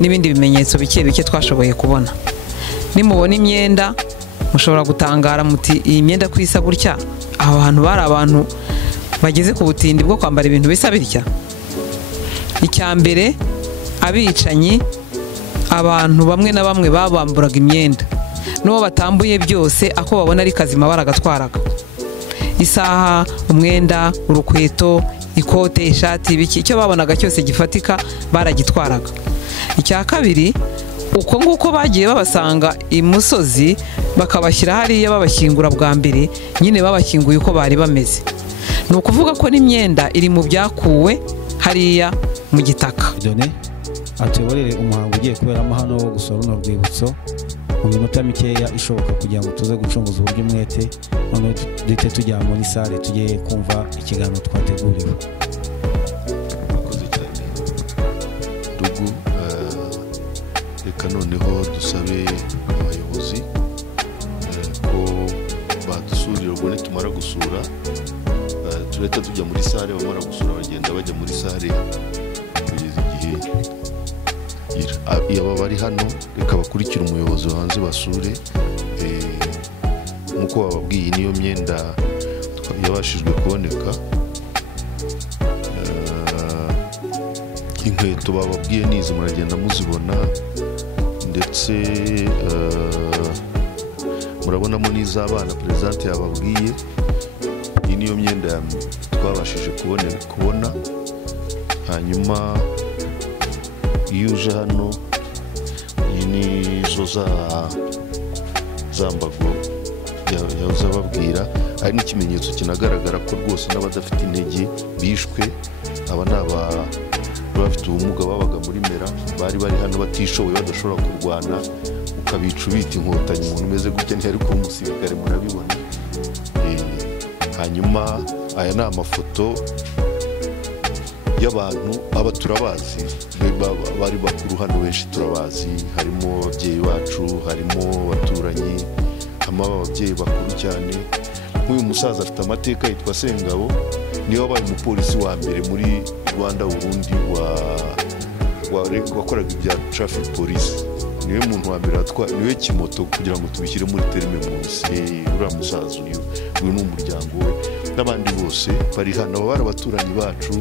n'ibindi bimenyetso bike bike twashoboye kubona. Nimubona imyenda mushobora gutangara muti iyi myenda kwisa gutya, aho hantu bari abantu bageze ku butindi bwo kwambara ibintu bisa bitya. Icyambere, abicanyi abantu bamwe na bamwe babamburaga imyenda, n'uwo batambuye byose ako babona ari kazima baragatwaraga. Isaha, umwenda, urukweto, ikote, ishati, ibiki, icyo babonaga cyose gifatika baragitwaraga. Icya kabiri, uko nguko bagiye babasanga imusozi bakabashyira hariya babashyingura bwa mbere, nyine babashyinguye uko bari bameze. Ni ukuvuga ko n'imyenda iri mu byakuwe hariya mu gitaka. Done atuyoborere umuhango ugiye kuberamo hano wo gusura runo rwibutso mu minota mikeya ishoboka kugira ngo tuze gucunguza uburyo umwete, none duhite tujya muri sale tujye kumva ikiganiro twateguriwe. Akoze cyane ndugu, reka noneho dusabe abayobozi ko badusurira, ubwo nitumara gusura turahita tujya muri sale, bamara gusura bagenda bajya muri sale kugeza igihe aba bari hano reka bakurikira umuyobozi hanze basure. Nk'uko bababwiye niyo myenda yabashijwe kuboneka, inkweto bababwiye nizi muragenda muzibona, ndetse murabonamo n'iz'abana Presidente yababwiye. Iyi niyo myenda twabashije kubona. Hanyuma iyo uje hano, iyi nizo za mbago yahoze ababwira. Hari n'ikimenyetso kinagaragara ko rwose n'abadafite intege bishwe. Aba ni bafite ubumuga babaga muri Mera, bari hano batishoboye badashobora kurwana, ukabica ubita inkotanyi. Umuntu umeze gutya ntiyari kuba umusirikare, murabibona. Hanyuma aya ni amafoto y'abantu aba turabazi, bari bakuru hano benshi turabazi. Harimo ababyeyi bacu, harimo abaturanyi, harimo ababyeyi bakuru cyane. Nk'uyu musaza afite amateka, yitwa Sengabo, niwe wabaye umupolisi wa mbere muri Rwanda Burundi wakoraga ibya traffic police. Niwe muntu wa mbere niwe kimoto kugira ngo tubishyire muri terme munsi. Uriya musaza uyu ni umuryango we, n'abandi bose bari hano. Aba bari abaturanyi bacu,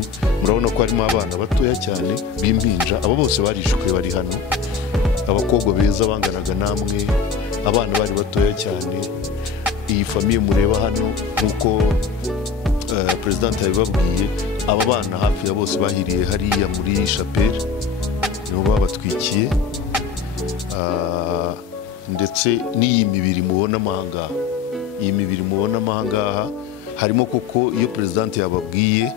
murabona ko harimo abana batoya cyane b'impinja. Abo bose barishwe bari hano. Abakobwa beza banganaga namwe, abana bari batoya cyane. Iyi famiye mureba hano nk'uko Presidente yabibabwiye, aba bana hafi ya bose bahiriye hariya muri chapelle, niho babatwikiye. Ndetse n'iyi mibiri mubona ahangaha, iyi mibiri mubona ahangaha harimo koko iyo Presidente yababwiye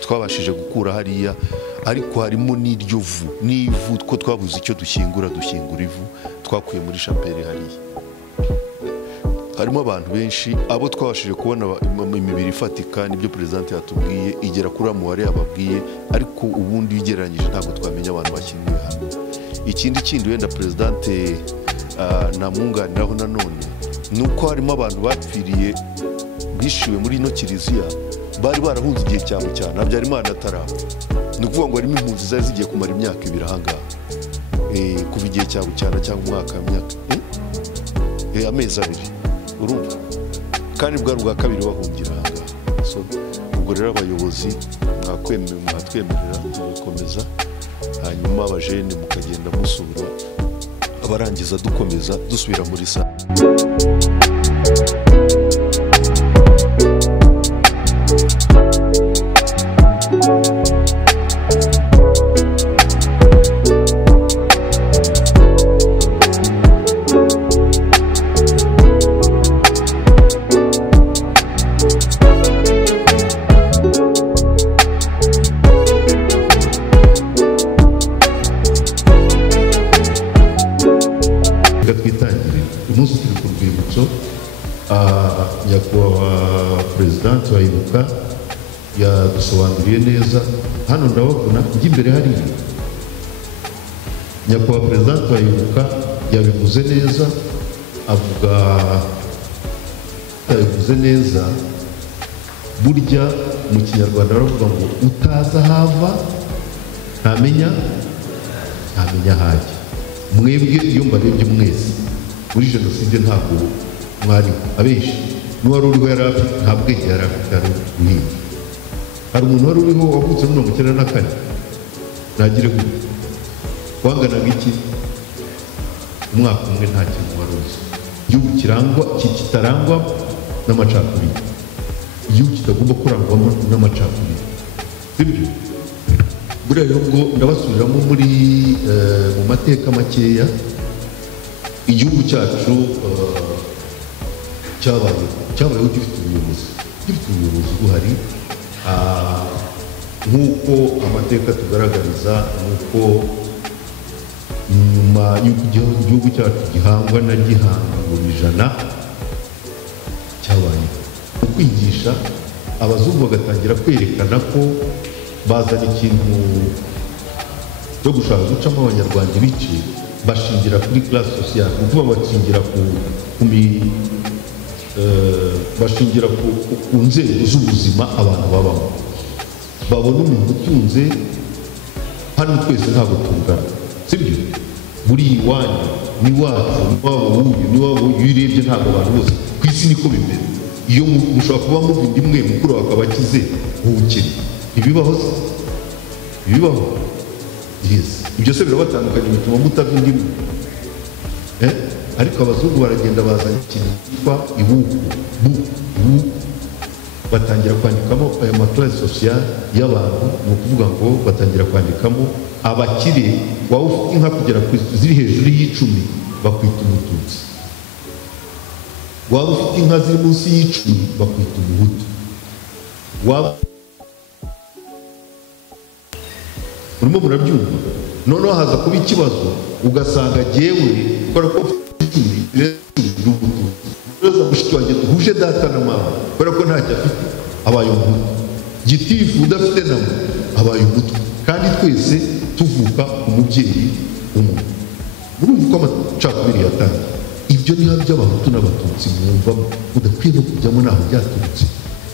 twabashije gukura hariya, ariko harimo n'iryo vu n'ivu ko twabuze icyo dushyingura ivu twakuye muri chapelle hariya. Harimo abantu benshi abo twabashije kubona imibiri ifatika, nibyo Presidente yatubwiye igera kuri amubare yababwiye, ariko ubundi ugereranyije ntabwo twamenya abantu bashyinguye hano. Ikindi wenda Presidente namwunganiraho nanone, nuko harimo abantu bapfiriye bishiwe muri ino kiliziya, bari barahunze igihe cyane Habyarimana atarapfa. Ni ukuvuga ngo harimo impunzi zari zigiye kumara imyaka 2 ahangaha, kuva igihe cyabo cyangwa umwaka amezi 2, urumva, kandi bwari ubwa kabiri bahungira ahangaha. So ubwo rero abayobozi mwatwemerera tugakomeza, hanyuma abajene mukagenda musura, abarangiza dukomeza dusubira muri sale. Umunsi turi ku rwibutso, nyakubahwa Presidente wa Ibuka yadusobanuriye neza. Hano ndababona njye imbere hariya, nyakubahwa Presidente wa Ibuka yabivuze neza, yabivuze neza. Burya mu Kinyarwanda baravuga ngo utaza hava ntamenya ntamenya ahajya. Mwebwe iyo mbarebye mwese muri jenoside ntabwo mwari abenshi, n'uwari uriho yari afite nta bwenge yari afite, yari guhinga. Hari umuntu wari uriho wavutse muri 1994 nagire gute wanganaga iki? Umwaka umwe nta kintu wari uzi. Igihugu kitarangwa n'amacakubiri, igihugu kitagomba kurangwamo n'amacakubiri, sibyo? Buriya rero ngo ndabasubiriramo muri mu mateka makeya igihugu cyacu cyabayeho gifite ubuyobozi buhari, nk'uko amateka tugaragariza, nk'uko nyuma y'uko igihugu cyacu gihangwa na gihango ijana cyabayeho ukwigisha abazungu bagatangira kwerekana ko bazana ikintu cyo gushaka gucamo abanyarwanda ibice, bashingira kuri classe sociale, ukuvuga bashingira ku nzego z'ubuzima abantu babamo. Babona umuntu utunze, hano twese ntabwo tungana, sibyo? Buri iwanyu n'iwacu n'iwabo w'uyu n'iwabo iyo urebye ntabwo abantu bose ku isi niko bimeze. Iyo mushobora kuba muvuga imwe mukuru akaba akize ubukene, ibibaho se? Ibibaho? Yes. Ibyo se birabatandukanye bituma mutava indimwe. Ariko abazungu baragenda bazana ikintu cyitwa ibuku, batangira kwandikamo aya maklasse sociale y'abantu, ni ukuvuga ngo batangira kwandikamo abakire, waba ufite inka kugera ziri hejuru y'icumi bakwita umututsi, waba ufite inka ziri munsi y'icumi bakwita umuhutu, urimo murabyumva? Noneho haza kuba ikibazo ugasanga jyewe kubera ko reza mushiki wanjye duhuje data na mama, kubera ko ntacyo afite abaye umuhutu, gitifu udafite namo abaye umuhutu, kandi twese tuvuka umubyeyi umwe. Murumva ko amacakubiri yatangiye. Ibyo niho by'abahutu n'abatutsi mwumvamo udakwiye no kujyamo naho byaturutse,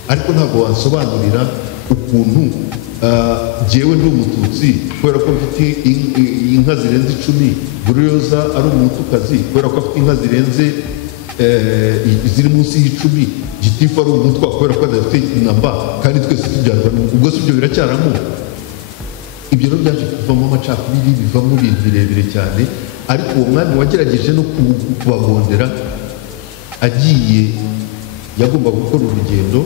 ariko ntabwo wasobanurira ukuntu jyewe ndi umututsi kubera ko mfite inka zirenze 10, Buryoza ari umutukazi kubera ko afite inka zirenze ziri munsi y'10, gitifu ari umutwa kubera ko adafite inamba, kandi twese tubyarwa ubwo si byo biracyaramo. Ibyo rero byaje kuvamo amacakubiri, bivamo ibintu birebire cyane, ariko uwo mwami wagerageje no kubagondera agiye yagomba gukora urugendo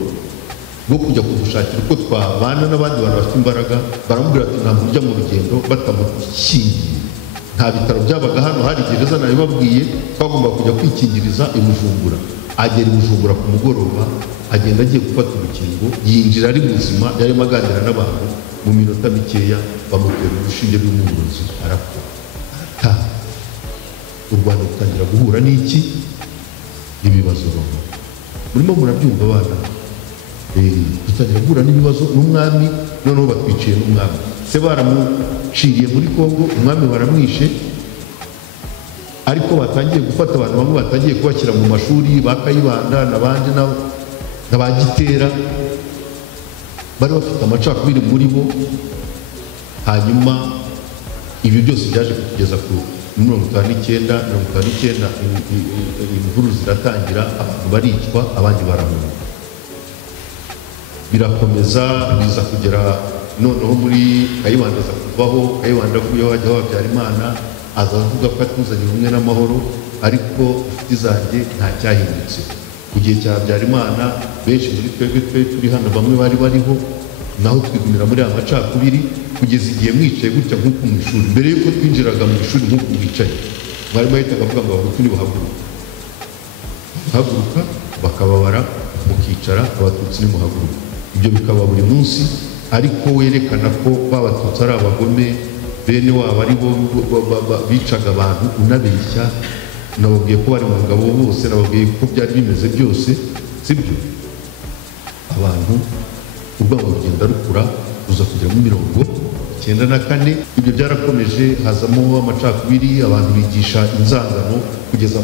rwo kujya kudushakira uko twabana n'abandi bantu bafite imbaraga. Baramubwira ati ntabwo ujya mu rugendo batamukingiye. Nta bitaro byabaga hano, hari gereza nabibabwiye, twagomba kujya kwikingiriza i Bujumbura. Agera i Bujumbura ku mugoroba, agenda agiye gufata urukingo, yinjira ari muzima, yarimo aganira n'abantu, mu minota mikeya bamutera urushinge rw'umurozi, arapfa, arataha. U Rwanda rutangira guhura n'iki? Ibibazo bamwe. Murimo murabyumva abana? Dutangira guhura n'ibibazo n'umwami, noneho batwiciye n'umwami. Se baramuciriye muri Kongo, umwami baramwishe, ariko batangiye gufata abantu bamwe, batangiye kubashyira mu mashuri, ba Kayibanda n'abandi n'abagitera, bari bafite amacakubiri muri bo. Hanyuma ibi byose byaje kugeza ku 59 imvuru ziratangira, abantu baricwa, abandi barahunga. Birakomeza biza kugera noneho muri Kayibanda aza kuvaho, Kayibanda avuyeho hajyaho Habyarimana, aza avuga ko atuzaniye ubumwe n'amahoro, ariko inshuti zanjye nta cyahindutse. Ku gihe cya Habyarimana benshi muri twebwe turi hano bamwe bari bariho, naho twigumira muri aya macakubiri kugeza igihe mwicaye gutya nk'uko mu ishuri. Mbere y'uko twinjiraga mu ishuri nk'uko mwicaye, mwarimu yahitaga avuga ngo abahutu nimuhaguruka, bakababara mukicara, abatutsi nimuhaguruka. Ibyo bikaba buri munsi, ariko werekana ko b'abatutsi ari abagome, bene wabo ari bo bicaga abantu, unabeshya. Nababwiye ko bari mu ngabo bose, nababwiye ko byari bimeze byose, sibyo? Abantu urwango rugenda rukura, ruza kugera muri 1994. Ibyo byarakomeje, hazamo amacakubiri, abantu bigisha inzangano kugeza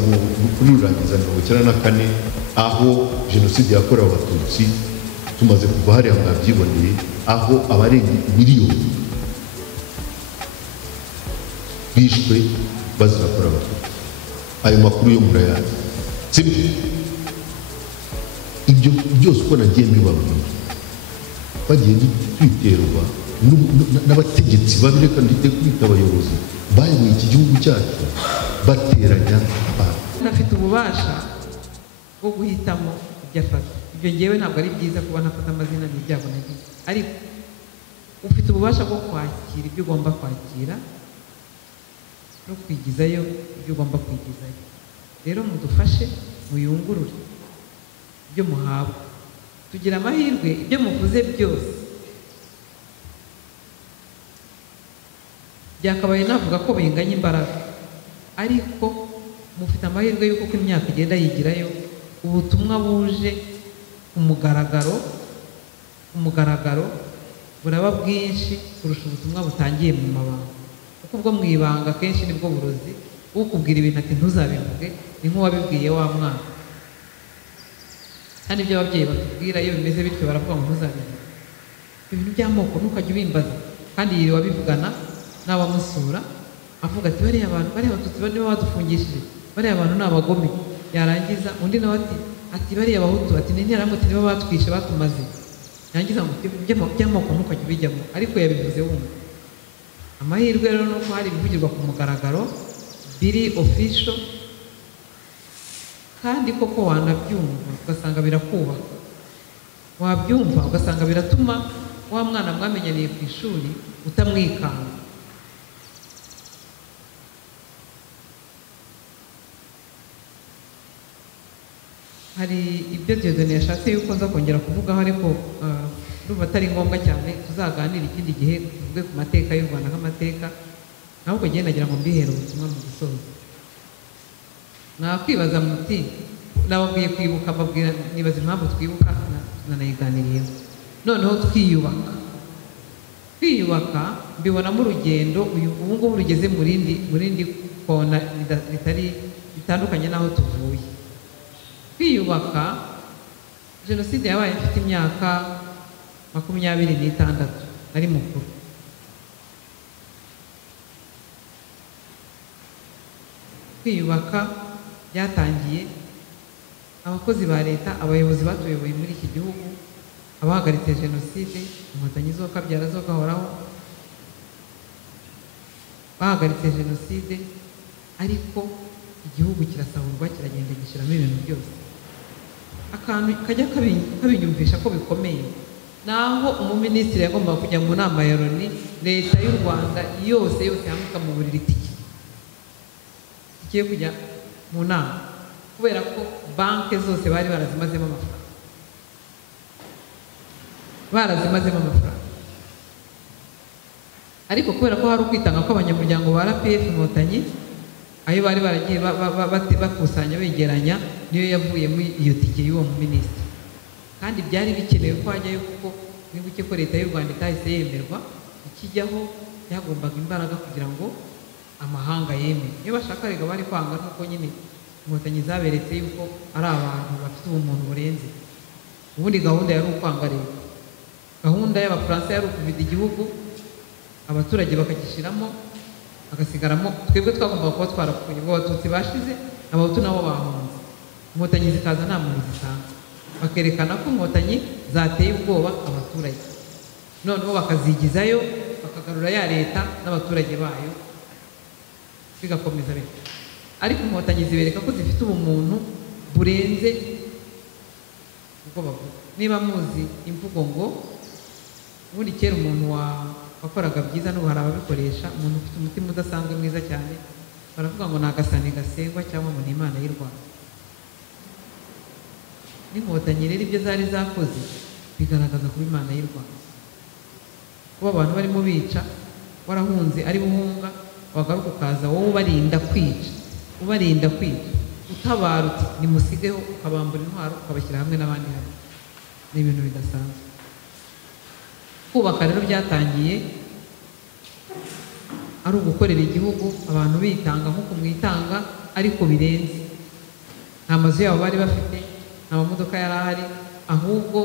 kuri rurangiza 1994, aho jenoside yakorewe abatutsi tumaze kuva hariya mwabyiboneye, aho abarenga miliyoni bishwe bazira ko ari abatutsi. Ayo makuru yo murayazi, sibyo? Ibyo byose uko nagiye mbibabwira, bagiye twiterwa n'abategetsi babi, reka ndite kwita abayobozi bayoboye iki gihugu cyacu, bateranya abantu. Nafite ububasha bwo guhitamo ibyo afata. Ibyo ngewe ntabwo ari byiza kuba nafata amazina n'ibyago nagize, ariko ufite ububasha bwo kwakira ibyo ugomba kwakira no kwigizayo ibyo ugomba kwigizayo. Rero mudufashe muyungurure ibyo muhabwa, tugira amahirwe ibyo muvuze byose byakabaye navuga ko binganya imbaraga, ariko mufite amahirwe y'uko imyaka igenda yigirayo, ubutumwa buje umugaragaro buraba bwinshi kurusha ubutumwa butangiye mu mabanga, kuko ubwo mu ibanga kenshi nibwo burozi. Ukubwira ibintu ati ntuzabivuge ni nk'uwabibwiye wa mwana, kandi ibyo ababyeyi batubwira iyo bimeze bityo baravuga ngo ntuzabivuge. Ibintu by'amoko ntukajya ubimbaza, kandi yiri wabivugana n'abamusura avuga ati bariya abantu bariya abatutsi nibo badufungishije, bariya abantu ni abagome. Yarangiza undi nawe ati bariya abahutu ati ni interahamwe nibo batwishe batumaze. Yangiza ngo by'amoko ntukajya ubijyamo, ariko yabivuze wumva. Amahirwe rero ni uko hari ibivugirwa ku mugaragaro biri official, kandi koko wanabyumva ugasanga birakubaka, wabyumva ugasanga biratuma wa mwana mwamenyaniye ku ishuri utamwikanga. Hari ibyo Dieudonné yashatse yuko nza kongera kuvugaho, ariko ruba atari ngombwa cyane, tuzaganira ikindi gihe tuvuge ku mateka y'u Rwanda nk'amateka, ahubwo njye nagira ngo mbihere ubutumwa mu gusoza. Nakwibaza muti nababwiye kwibuka, mbabwira nibaza impamvu twibuka, nanayiganiriyeho. Noneho kwiyubaka mbibonamo urugendo ubu ngubu rugeze mu rindi kona bitandukanye n'aho tuvuye. Kwiyubaka, jenoside yabaye mfite imyaka 26 nari mukuru. Kwiyubaka byatangiye abakozi ba leta, abayobozi batuyoboye muri iki gihugu, abahagaritse jenoside, inkotanyi zo kabyara zo gahoraho, bahagaritse jenoside, ariko igihugu kirasahurwa kiragenda gishyiramo ibintu byose. Akantu kajya kabinyumvisha ko bikomeye, naho umuminisitiri yagombaga kujya mu nama ya Loni, leta y'u Rwanda yose hamwe ikamuburira itike yo kujya mu nama, kubera ko banki zose bari barazimazemo amafaranga. Ariko kubera ko hari ukwitanga kw'abanyamuryango ba RPF Inkotanyi, ayo bari baragiye bakusanya begeranya, niyo yavuyemo iyo tike y'uwo minisitiri. Kandi byari bikenewe ko hajyayo, kuko mwibuke ko leta y'u Rwanda itahise yemerwa, ikijyaho byagombaga imbaraga kugira ngo amahanga yemeye. Iyo bashaka rega bari kwanga, nuko nyine inkotanyi zaberetse yuko ari abantu bafite ubumuntu burenze. Ubundi gahunda yari ukwanga leta, gahunda y'Abafaransa yari ukuvida igihugu, abaturage bakagishyiramo, agasigaramo twebwe twagombaga kuba twarapfuye, ngo abatutsi bashize, abahutu nabo bahunze. Inkotanyi zikaza nta muntu zisanga, bakerekana ko inkotanyi zateye ubwoba abaturage, noneho bakazigizayo, bakagarura ya leta n'abaturage bayo, bigakomeza bityo. Ariko inkotanyi zibereka ko zifite ubumuntu burenze ubwo bavuga. Niba muzi imvugo ngo ubundi kera umuntu wakoraga byiza n'ubu hari ababikoresha, umuntu ufite umutima udasanzwe mwiza cyane, baravuga ngo ni agasani gasengwa cyangwa ngo ni Imana y'u Rwanda. N'inkotanyi rero ibyo zari zakoze bigaragaza kuba Imana y'u Rwanda. Kuba abantu barimo bica, warahunze ari buhunga, wagaruka ukaza wowe ubarinda kwica, utabara uti nimusigeho, ukabambura intwaro ukabashyira hamwe n'abandi hamwe. Ni ibintu bidasanzwe. Kubaka rero byatangiye ari ugukorera igihugu, abantu bitanga nk'uko mwitanga, ariko birenze. Nta mazu yabo bari bafite, nta mamodoka yari ahari, ahubwo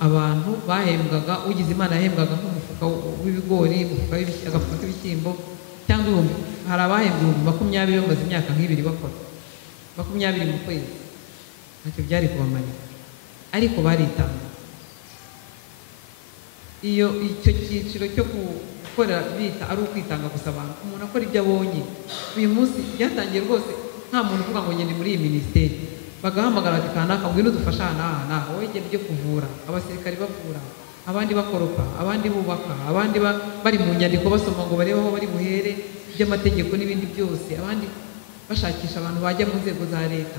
abantu bahembwaga, ugize Imana yahembwaga nk'umufuka w'ibigori, agafuka k'ibishyimbo, cyangwa ibihumbi, hari abahembwa 20 bamaze imyaka nk'ibiri bakora 20 mu kwezi, ntacyo byari kubamarira, ariko baritanga. Iyo icyo cyiciro cyo gukora bita ari ukwitanga gusa abantu, umuntu akora ibyo abonye. Uyu munsi byatangiye rwose nta muntu uvuga ngo ngende muri iyi minisiteri, bagahamagara bati kanaka ngwino udufasha aha n'aha, wowe genda ujye kuvura, abasirikari bavura, abandi bakoropa, abandi bubaka, abandi bari mu nyandiko basoma ngo barebe aho bari buhere by'amategeko n'ibindi byose, abandi bashakisha abantu bajya mu nzego za leta.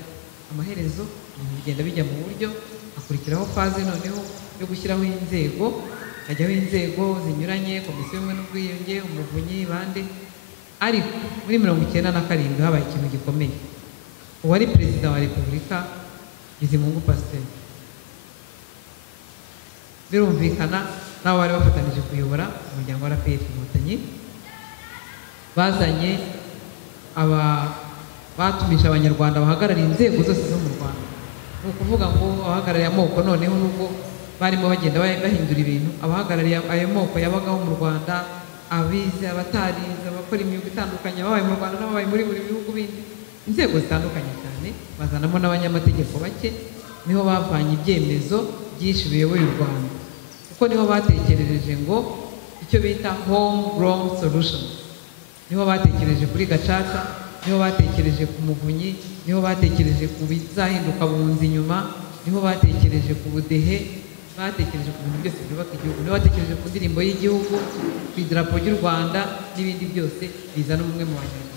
Amaherezo bigenda bijya mu buryo, hakurikiraho faze noneho yo gushyiraho inzego, hajyaho inzego zinyuranye, komisiyo y'ubumwe n'ubwiyunge, umuvunyi, bande. Ariko muri 1997 habaye ikintu gikomeye. Uwari perezida wa repubulika Bizimungu Pasiteri, birumvikana nabo bari bafatanije kuyobora umuryango wa RPF Inkotanyi, bazanye batumije abanyarwanda bahagarariye inzego zose zo mu Rwanda. Ni ukuvuga ngo abahagarariye amoko, noneho nubwo barimo bagenda bahindura ibintu, abahagarariye ayo moko yabagaho mu Rwanda, abize, abatarize, abakora imyuga itandukanye, ababaye mu Rwanda n'ababaye muri buri bihugu bindi, inzego zitandukanye cyane, bazanamo n'abanyamategeko bake. Niho bavanye ibyemezo byinshi biyoboye u Rwanda, kuko niho batekerereje ngo icyo bita home grown solutions. Niho batekereje kuri Gacaca, niho batekereje ku Muvunyi, niho batekereje ku bizahinduka bunzi nyuma, niho batekereje ku budehe, batekereje ku bintu byose byubaka igihugu, niho batekereje ku ndirimbo y'igihugu, ku idarapo ry'u Rwanda n'ibindi byose bizana ubumwe mu Banyarwanda.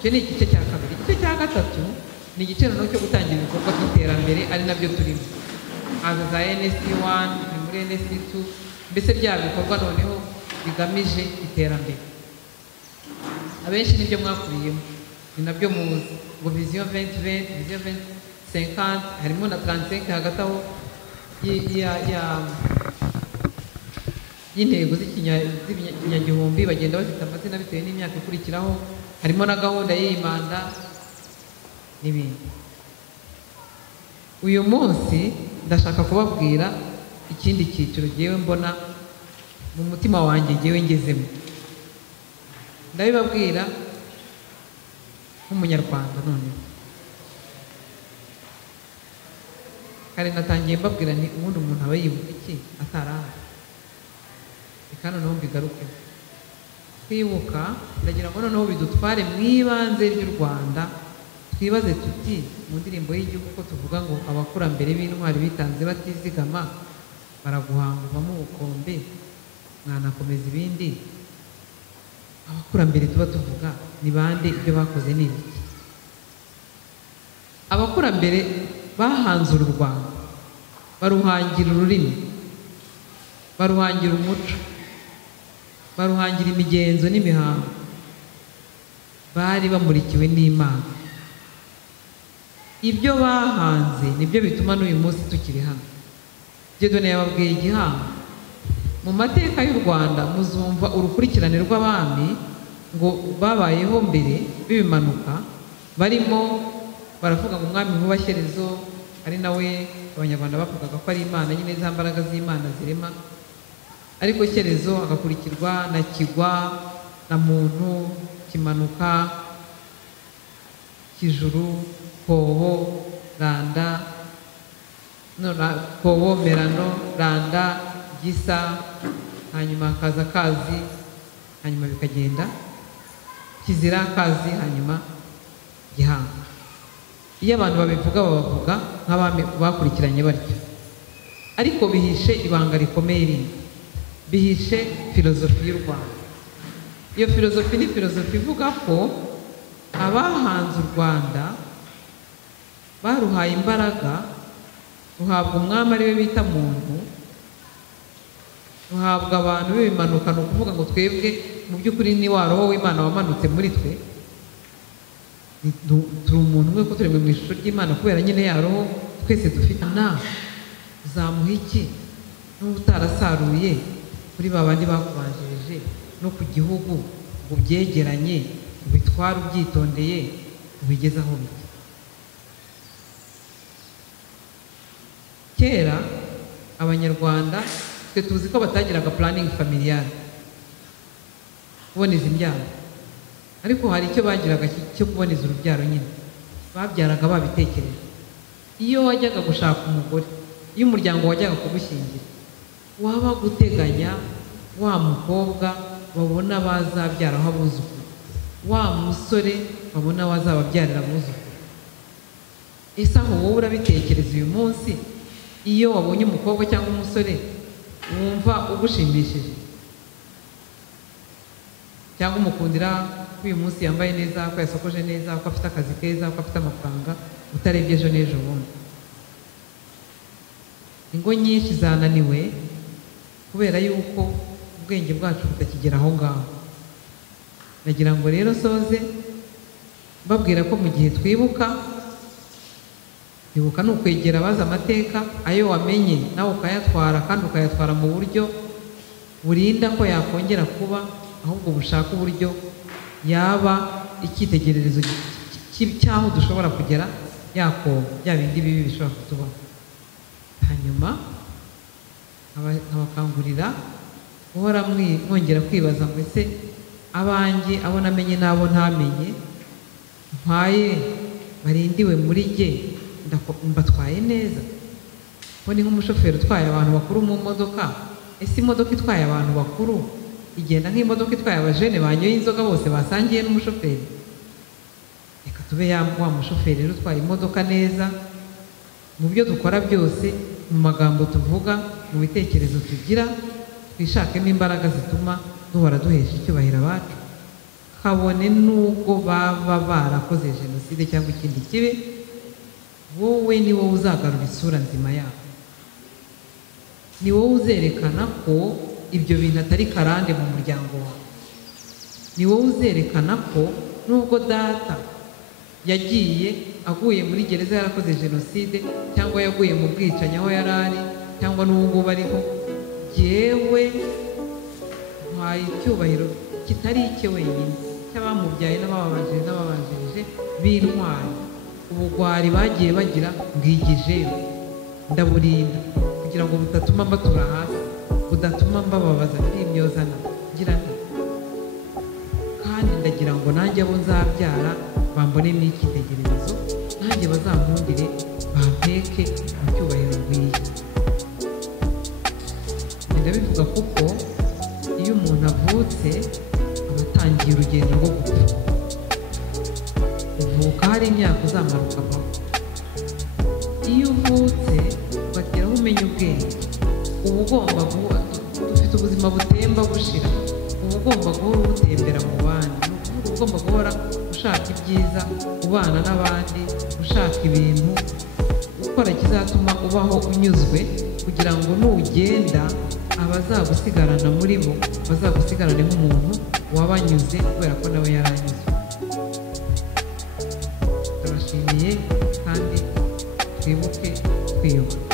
Icyo ni igice cya kabiri. Igice cya gatatu ni igice noneho cyo gutangira ibikorwa by'iterambere, ari nabyo turimo. Haza za NSD1, ni muri NSD2, mbese bya bikorwa noneho bigamije iterambere. Abenshi nibyo mwakuriyemo, ni nabyo muzi ngo vision 2020, vision 2050, harimo na 35 hagati aho y'intego z'ikinyagihumbi, bagenda bafite amazina bitewe n'imyaka ikurikiraho, harimo na gahunda y'iyi manda n'ibindi. Uyu munsi ndashaka kubabwira ikindi cyiciro ngewe mbona mu mutima wanjye ngewe ngezemo. Ndabibabwira nk'umunyarwanda. Noneho kare natangiye mbabwira ni ubundi umuntu aba yibuka iki atarahari, reka noneho mbigaruke. Kwibuka ndagira ngo noneho bidutware mu ibanze ry'u Rwanda, twibaze tuti mu ndirimbo y'igihugu ko tuvuga ngo abakurambere b'intwari bitanze batizigama, baraguhanga uvamo ubukombe, mwanakomeza ibindi. Abakurambere tuba tuvuga ni bande? Ibyo bakoze ni ibiki? Abakurambere bahanze u Rwanda, baruhangira ururimi, baruhangira umuco, baruhangira imigenzo n'imihango, bari bamurikiwe n'Imana. Ibyo bahanze nibyo bituma n'uyu munsi tukiri hano. Dieudonné yababwiye igihango. Mu mateka y'u Rwanda muzumva urukurikirane rw'abami ngo babayeho mbere bibimanuka, barimo baravuga ngo umwami Nkuba Shyerezo, ari nawe abanyarwanda bavugaga ko ari Imana, nyine za mbaraga z'Imana zirema. Ariko Shyerezo agakurikirwa na Kigwa, na Muntu, Kimanuka, Kijuru, Kobo, Randa, Kobo, Merano, Randa, Gisa, hanyuma hakaza Kazi, hanyuma bikagenda Kizira, Kazi, hanyuma Gihanga. Iyo abantu babivuga babavuga nk'abami bakurikiranye batyo, ariko bihishe ibanga rikomeye rindi, bihishe filozofi y'u Rwanda. Iyo filozofi ni filozofi ivuga ko abahanze u Rwanda baruhaye imbaraga, ruhabwa umwami ari we bita Muntu, ruhabwa abantu b'ibimanuka. Ni ukuvuga ngo twebwe mu by'ukuri ni wa roho w'Imana wamanutse muri twe, turi umuntu umwe ko turemwe mu ishusho ry'Imana, kubera nyine ya roho twese dufite. Uzamuha iki n'ubu utarasaruye kuri ba bandi bakubanjirije no ku gihugu ngo ubyegeranye, ubitware ubyitondeye, ubigeze aho bijya. Kera abanyarwanda twe tuzi ko batagiraga planning familial. kuboneza imbyaro, ariko hari icyo bagiraga cyo kuboneza urubyaro nyine, babyaraga babitekereje. Iyo wajyaga gushaka umugore, iyo umuryango wajyaga kugushyingira, waba guteganya wa mukobwa babona bazabyaraho abuzukuru, wa musore babona wazababyarira abuzukuru. Ese aho wowe urabitekereza uyu munsi, iyo wabonye umukobwa cyangwa umusore wumva ugushimishije, cyangwa umukundira ko uyu munsi yambaye neza, ko yasokoje neza, ko afite akazi keza, ko afite amafaranga, utarebye ejo n'ejo bundi? Ingo nyinshi zananiwe kubera yuko ubwenge bwacu butakigera aho ngaho. Nagira ngo rero soze babwira ko mu gihe twibuka ni ukwegera abazi amateka, ayo wamenye nawe ukayatwara, kandi ukayatwara mu buryo burinda ko yakongera kuba, ahubwo bushaka uburyo yaba icyitegererezo cy'aho dushobora kugera, yakoba bya bindi bibi bishobora kutubaho. Hanyuma nkabakangurira guhora mwongera kwibaza ngo ese abanjye, abo namenye n'abo ntamenye ntwaye, barindiwe muri jye, mbatwaye neza? Ko ni nk'umushoferi utwaye abantu bakuru mu modoka. Ese imodoka itwaye abantu bakuru igenda nk'imodoka itwaye abajene banyoye inzoga bose basangiye n'umushoferi? Reka tube wa mushoferi rero utwaye imodoka neza, mu byo dukora byose, mu magambo tuvuga, mu bitekerezo tugira, twishakemo imbaraga zituma duhora duhesha icyubahiro abacu, kabone n'ubwo baba barakoze jenoside cyangwa ikindi kibi, wowe ni wowe uzagarura isura nzima yabo, ni wowe uzerekana ko ibyo bintu atari karande mu muryango wawe, ni wowe uzerekana ko nubwo data yagiye aguye muri gereza yarakoze jenoside, cyangwa yaguye mu bwicanyi aho yari ari, cyangwa n'ubu ngubu ariho, jyewe ntwaye icyubahiro kitari icye wenyine, cy'abamubyaye n'ababanjirije b'intwari. Ubugwari bagiye bagira bwigijeyo, ndaburinda kugira ngo budatuma mbatura hasi, budatuma mbababaza ndimyozana ngira nti, kandi ndagira ngo nanjye abo nzabyara bambonemo icyitegererezo, nanjye bazankundire, bampeke mu cyubahiro nkwiye. Ndabivuga kuko iyo umuntu avutse aba atangiye urugendo rwo gupfa. Uvuka hari imyaka uzamara ukavaho. Iyo uvutse ugeraho umenya ubwenge, uba ugomba guhora, dufite ubuzima butemba bushira, uba ugomba guhora ubutembera mu bandi, uba ugomba guhora ushaka ibyiza, ubana n'abandi, ushaka ibintu, gukora kizatuma ubaho unyuzwe, kugira ngo nugenda abazagusigarana muri bo bazagusigarane nk'umuntu wabanyuze kubera ko nawe yaranyuze. Ndabashimiye kandi twibuke kwiyubaha.